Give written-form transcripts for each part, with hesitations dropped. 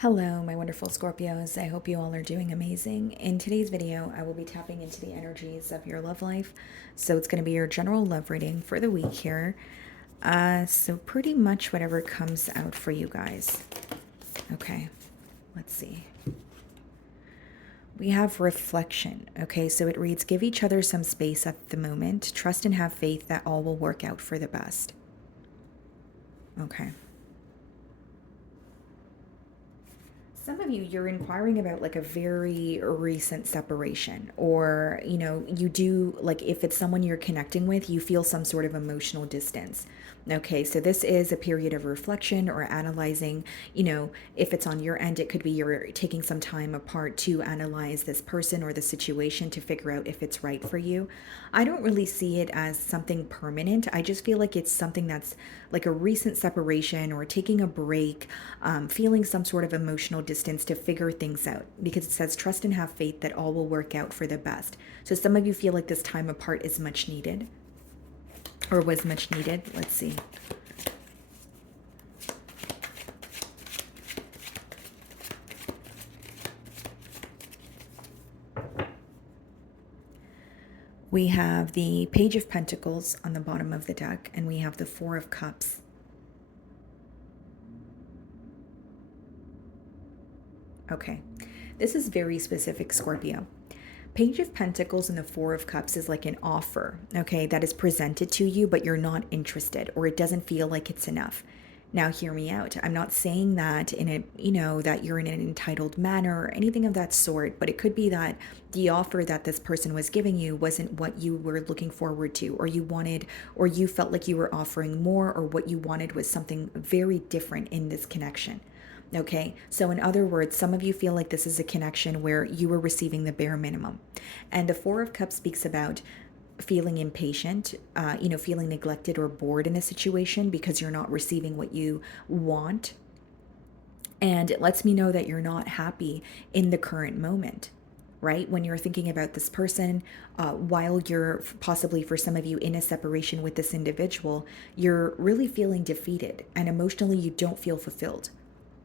Hello, my wonderful Scorpios. I hope you all are doing amazing. In today's video, I will be tapping into the energies of your love life. So it's going to be your general love reading for the week here. So pretty much whatever comes out for you guys. Okay, let's see. We have reflection. Okay, so it reads, give each other some space at the moment. Trust and have faith that all will work out for the best. Okay. Some of you, you're inquiring about like a very recent separation, or you do, like, if it's someone you're connecting with, you feel some sort of emotional distance. Okay, so this is a period of reflection or analyzing. If it's on your end, it could be you're taking some time apart to analyze this person or the situation to figure out if it's right for you. I don't really see it as something permanent. I just feel like it's something that's like a recent separation or taking a break, feeling some sort of emotional distance to figure things out, because it says trust and have faith that all will work out for the best. So some of you feel like this time apart is much needed or was much needed. Let's see. We have the Page of Pentacles on the bottom of the deck, and we have the Four of Cups. Okay, this is very specific, Scorpio. Page of Pentacles and the Four of Cups is like an offer, okay, that is presented to you, but you're not interested, or it doesn't feel like it's enough. Now, hear me out. I'm not saying that that you're in an entitled manner or anything of that sort, but it could be that the offer that this person was giving you wasn't what you were looking forward to, or you wanted, or you felt like you were offering more, or what you wanted was something very different in this connection. Okay, so in other words, some of you feel like this is a connection where you were receiving the bare minimum. And the Four of Cups speaks about feeling impatient, feeling neglected or bored in a situation because you're not receiving what you want. And it lets me know that you're not happy in the current moment, right? When you're thinking about this person, while you're possibly, for some of you, in a separation with this individual, you're really feeling defeated and emotionally you don't feel fulfilled.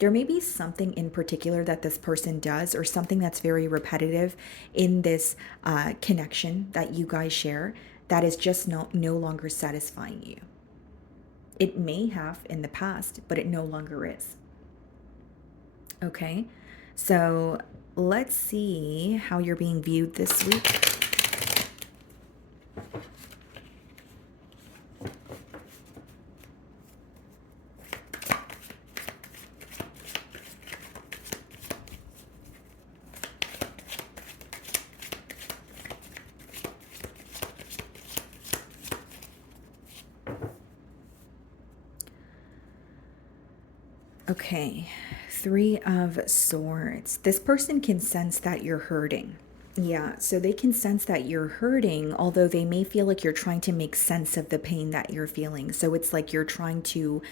There may be something in particular that this person does, or something that's very repetitive in this connection that you guys share, that is just no longer satisfying you. It may have in the past, but it no longer is. Okay, so let's see how you're being viewed this week. Okay, Three of Swords. This person can sense that you're hurting. Yeah, so they can sense that you're hurting, although they may feel like you're trying to make sense of the pain that you're feeling. So it's like you're trying to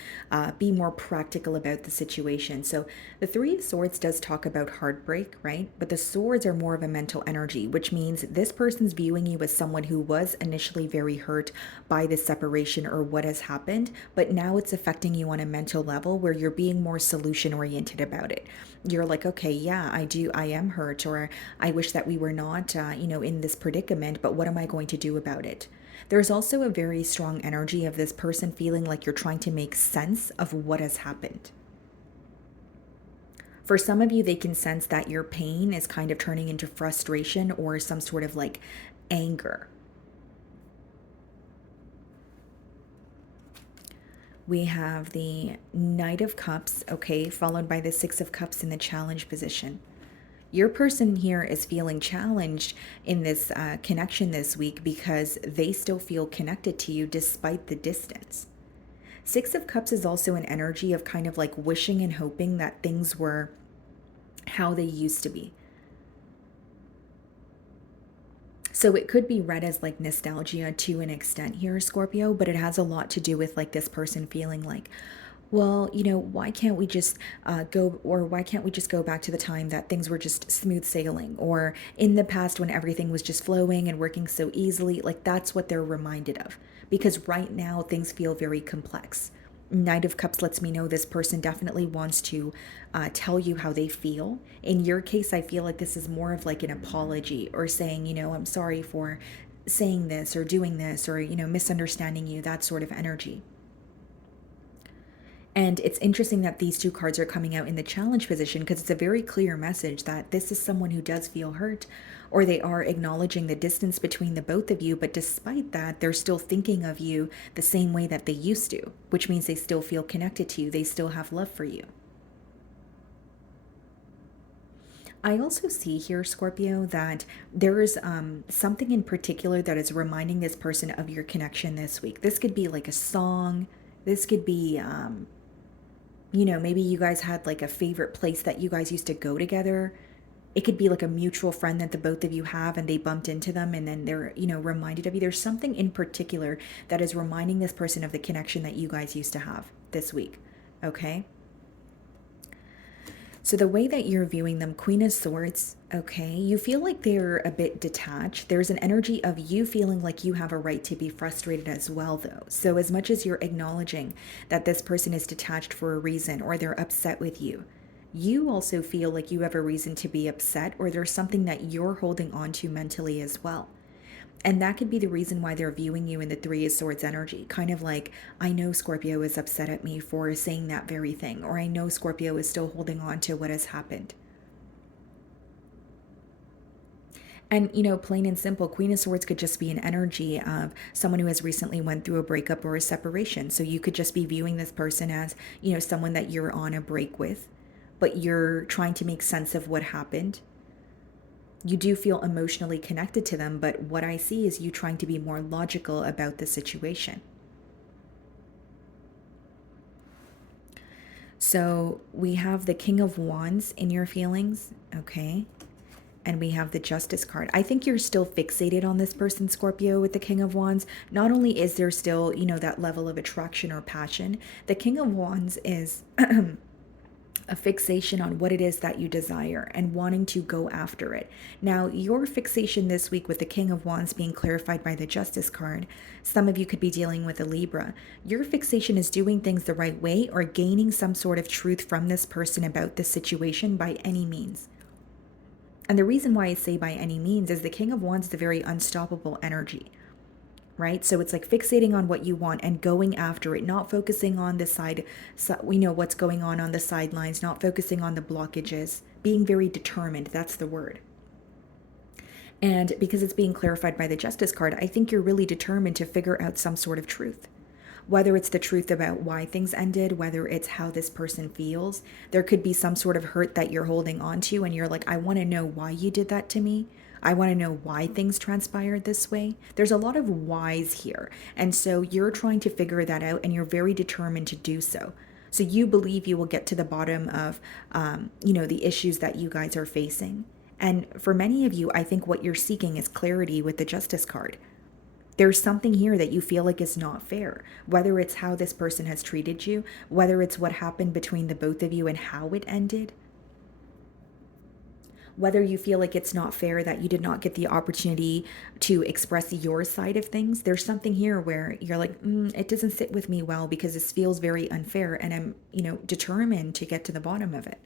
be more practical about the situation. So the Three of Swords does talk about heartbreak, right? But the swords are more of a mental energy, which means this person's viewing you as someone who was initially very hurt by the separation or what has happened, but now it's affecting you on a mental level where you're being more solution oriented about it. You're like, okay, yeah, I am hurt, or I wish that we were not, in this predicament, but what am I going to do about it? There's also a very strong energy of this person feeling like you're trying to make sense of what has happened. For some of you, they can sense that your pain is kind of turning into frustration or some sort of like anger. We have the Knight of Cups, okay, followed by the Six of Cups in the challenge position. Your person here is feeling challenged in this connection this week because they still feel connected to you despite the distance. Six of Cups is also an energy of kind of like wishing and hoping that things were how they used to be. So it could be read as like nostalgia to an extent here, Scorpio, but it has a lot to do with like this person feeling like, well, why can't we just why can't we just go back to the time that things were just smooth sailing, or in the past when everything was just flowing and working so easily? Like, that's what they're reminded of, because right now things feel very complex. Knight of Cups lets me know this person definitely wants to tell you how they feel. In your case, I feel like this is more of like an apology or saying, I'm sorry for saying this or doing this or, misunderstanding you, that sort of energy. And it's interesting that these two cards are coming out in the challenge position because it's a very clear message that this is someone who does feel hurt or they are acknowledging the distance between the both of you. But despite that, they're still thinking of you the same way that they used to, which means they still feel connected to you. They still have love for you. I also see here, Scorpio, that there is something in particular that is reminding this person of your connection this week. This could be like a song. This could be maybe you guys had like a favorite place that you guys used to go together. It could be like a mutual friend that the both of you have and they bumped into them and then they're, reminded of you. There's something in particular that is reminding this person of the connection that you guys used to have this week. Okay? So the way that you're viewing them, Queen of Swords, okay, you feel like they're a bit detached. There's an energy of you feeling like you have a right to be frustrated as well, though. So as much as you're acknowledging that this person is detached for a reason or they're upset with you, you also feel like you have a reason to be upset or there's something that you're holding on to mentally as well. And that could be the reason why they're viewing you in the Three of Swords energy. Kind of like, I know Scorpio is upset at me for saying that very thing, or I know Scorpio is still holding on to what has happened. And, plain and simple, Queen of Swords could just be an energy of someone who has recently went through a breakup or a separation. So you could just be viewing this person as, someone that you're on a break with, but you're trying to make sense of what happened. You do feel emotionally connected to them, but what I see is you trying to be more logical about the situation. So we have the King of Wands in your feelings, okay? And we have the Justice card. I think you're still fixated on this person, Scorpio, with the King of Wands. Not only is there still, that level of attraction or passion, the King of Wands is a fixation on what it is that you desire and wanting to go after it. Now, your fixation this week with the King of Wands being clarified by the Justice card, some of you could be dealing with a Libra. Your fixation is doing things the right way or gaining some sort of truth from this person about this situation by any means. And the reason why I say by any means is the King of Wands is a very unstoppable energy, right? So it's like fixating on what you want and going after it, not focusing on the side, we know what's going on the sidelines, not focusing on the blockages, being very determined. That's the word. And because it's being clarified by the Justice card, I think you're really determined to figure out some sort of truth. Whether it's the truth about why things ended, whether it's how this person feels, there could be some sort of hurt that you're holding on to, and you're like, I want to know why you did that to me. I want to know why things transpired this way. There's a lot of whys here. And so you're trying to figure that out, and you're very determined to do so. So you believe you will get to the bottom of, the issues that you guys are facing. And for many of you, I think what you're seeking is clarity with the Justice card. There's something here that you feel like is not fair, whether it's how this person has treated you, whether it's what happened between the both of you and how it ended, whether you feel like it's not fair that you did not get the opportunity to express your side of things. There's something here where you're like, it doesn't sit with me well because this feels very unfair and I'm, determined to get to the bottom of it.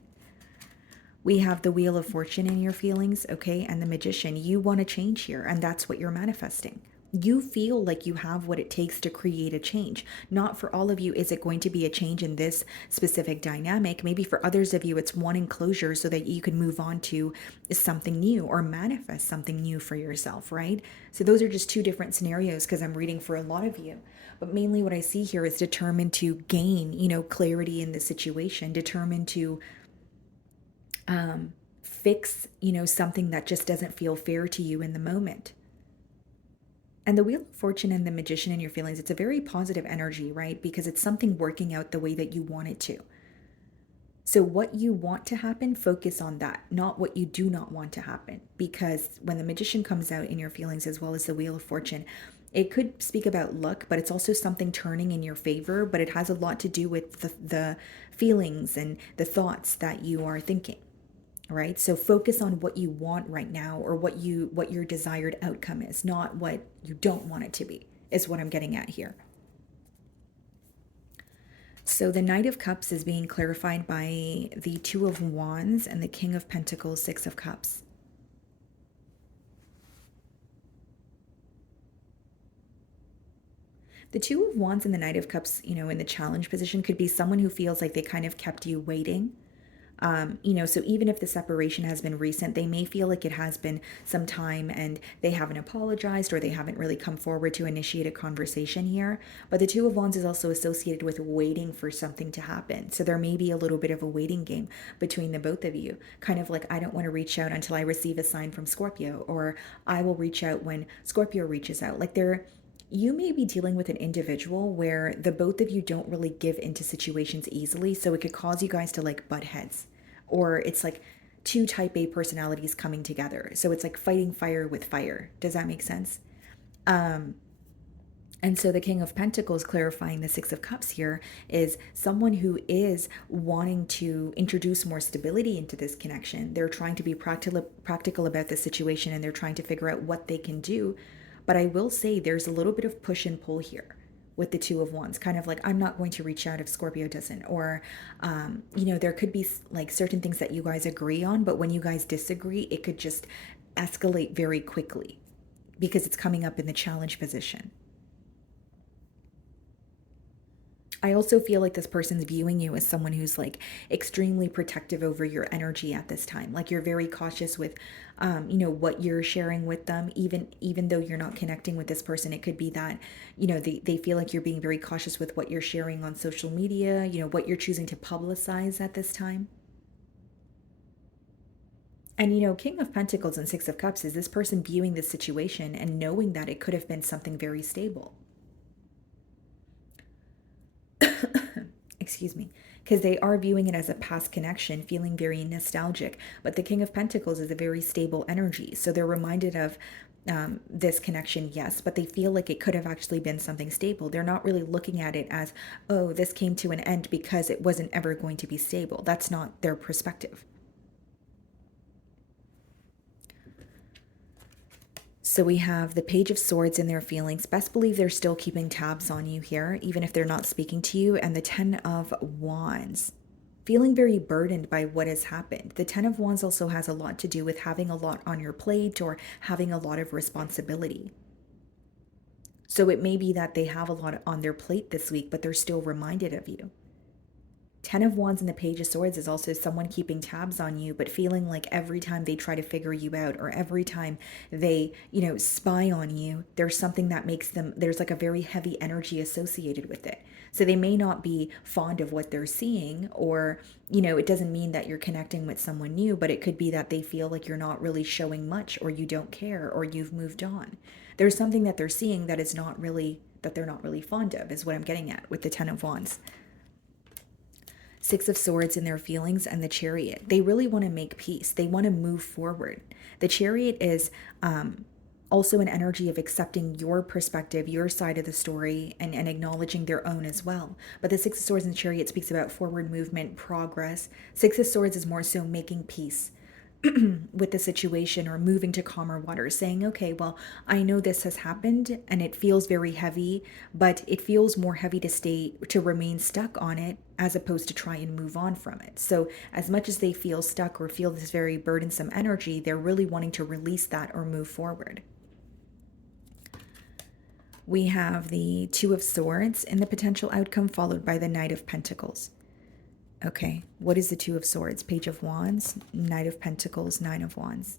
We have the Wheel of Fortune in your feelings, okay, and the Magician. You want to change here, and that's what you're manifesting. You feel like you have what it takes to create a change. Not for all of you is it going to be a change in this specific dynamic. Maybe for others of you, it's wanting closure so that you can move on to something new or manifest something new for yourself, right? So those are just two different scenarios because I'm reading for a lot of you. But mainly what I see here is determined to gain, clarity in the situation, determined to fix, something that just doesn't feel fair to you in the moment. And the Wheel of Fortune and the Magician in your feelings, it's a very positive energy, right? Because it's something working out the way that you want it to. So what you want to happen, focus on that, not what you do not want to happen. Because when the Magician comes out in your feelings as well as the Wheel of Fortune, it could speak about luck, but it's also something turning in your favor, but it has a lot to do with the feelings and the thoughts that you are thinking. Right? So focus on what you want right now or what your desired outcome is, not what you don't want it to be, is what I'm getting at here. So the Knight of Cups is being clarified by the Two of Wands and the King of Pentacles, Six of Cups. The Two of Wands and the Knight of Cups, in the challenge position could be someone who feels like they kind of kept you waiting. So even if the separation has been recent, they may feel like it has been some time and they haven't apologized or they haven't really come forward to initiate a conversation here. But the Two of Wands is also associated with waiting for something to happen. So there may be a little bit of a waiting game between the both of you. Kind of like, I don't want to reach out until I receive a sign from Scorpio, or I will reach out when Scorpio reaches out. Like you may be dealing with an individual where the both of you don't really give into situations easily, so it could cause you guys to like butt heads. Or it's like two type A personalities coming together. So it's like fighting fire with fire. Does that make sense? And so the King of Pentacles, clarifying the Six of Cups here, is someone who is wanting to introduce more stability into this connection. They're trying to be practical about the situation, and they're trying to figure out what they can do. But I will say there's a little bit of push and pull here with the Two of Wands, kind of like, I'm not going to reach out if Scorpio doesn't. Or, there could be like certain things that you guys agree on, but when you guys disagree, it could just escalate very quickly because it's coming up in the challenge position. I also feel like this person's viewing you as someone who's like extremely protective over your energy at this time. Like you're very cautious with, what you're sharing with them. Even though you're not connecting with this person, it could be that, they feel like you're being very cautious with what you're sharing on social media. What you're choosing to publicize at this time. And King of Pentacles and Six of Cups is this person viewing this situation and knowing that it could have been something very stable. Excuse me, because they are viewing it as a past connection, feeling very nostalgic. But the King of Pentacles is a very stable energy. So they're reminded of this connection, yes, but they feel like it could have actually been something stable. They're not really looking at it as, oh, this came to an end because it wasn't ever going to be stable. That's not their perspective. So we have the Page of Swords in their feelings. Best believe they're still keeping tabs on you here, even if they're not speaking to you. And the Ten of Wands, feeling very burdened by what has happened. The Ten of Wands also has a lot to do with having a lot on your plate or having a lot of responsibility. So it may be that they have a lot on their plate this week, but they're still reminded of you. Ten of Wands and the Page of Swords is also someone keeping tabs on you, but feeling like every time they try to figure you out or every time they, spy on you, there's something that makes them, there's like a very heavy energy associated with it. So they may not be fond of what they're seeing, or, it doesn't mean that you're connecting with someone new, but it could be that they feel like you're not really showing much, or you don't care, or you've moved on. There's something that they're seeing that is not really, that they're not really fond of, is what I'm getting at with the Ten of Wands. Six of Swords in their feelings and the Chariot. They really want to make peace. They want to move forward. The Chariot is also an energy of accepting your perspective, your side of the story, and acknowledging their own as well. But the Six of Swords and the Chariot speaks about forward movement, progress. Six of Swords is more so making peace with the situation, or moving to calmer waters, saying, okay, well, I know this has happened and it feels very heavy, but it feels more heavy to remain stuck on it as opposed to try and move on from it. So as much as they feel stuck or feel this very burdensome energy, they're really wanting to release that or move forward. We have the Two of Swords in the potential outcome, followed by the Knight of Pentacles. Okay, what is the Two of Swords? Page of Wands, Knight of Pentacles, Nine of Wands.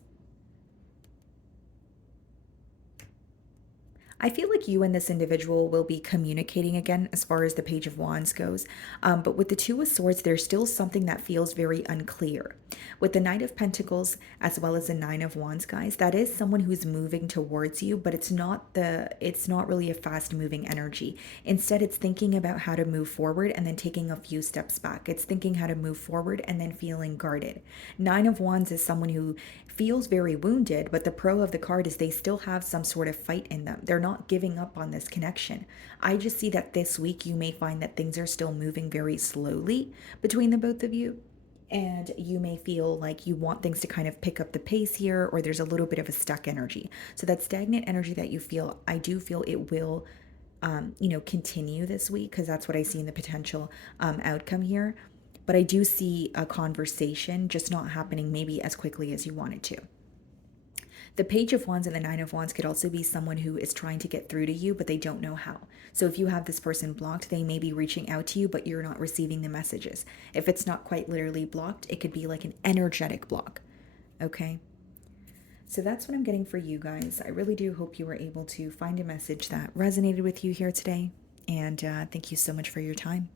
I feel like you and this individual will be communicating again as far as the Page of Wands goes. But with the Two of Swords, there's still something that feels very unclear. With the Knight of Pentacles as well as the Nine of Wands, guys, that is someone who's moving towards you, but it's not really a fast moving energy. Instead, it's thinking about how to move forward and then taking a few steps back. It's thinking how to move forward and then feeling guarded. Nine of Wands is someone who feels very wounded, but the pro of the card is they still have some sort of fight in them. They're not giving up on this connection. I just see that this week you may find that things are still moving very slowly between the both of you. And you may feel like you want things to kind of pick up the pace here, or there's a little bit of a stuck energy. So that stagnant energy that you feel, I do feel it will continue this week, because that's what I see in the potential outcome here. But I do see a conversation just not happening maybe as quickly as you want it to. The Page of Wands and the Nine of Wands could also be someone who is trying to get through to you, but they don't know how. So if you have this person blocked, they may be reaching out to you, but you're not receiving the messages. If it's not quite literally blocked, it could be like an energetic block. Okay? So that's what I'm getting for you guys. I really do hope you were able to find a message that resonated with you here today. And thank you so much for your time.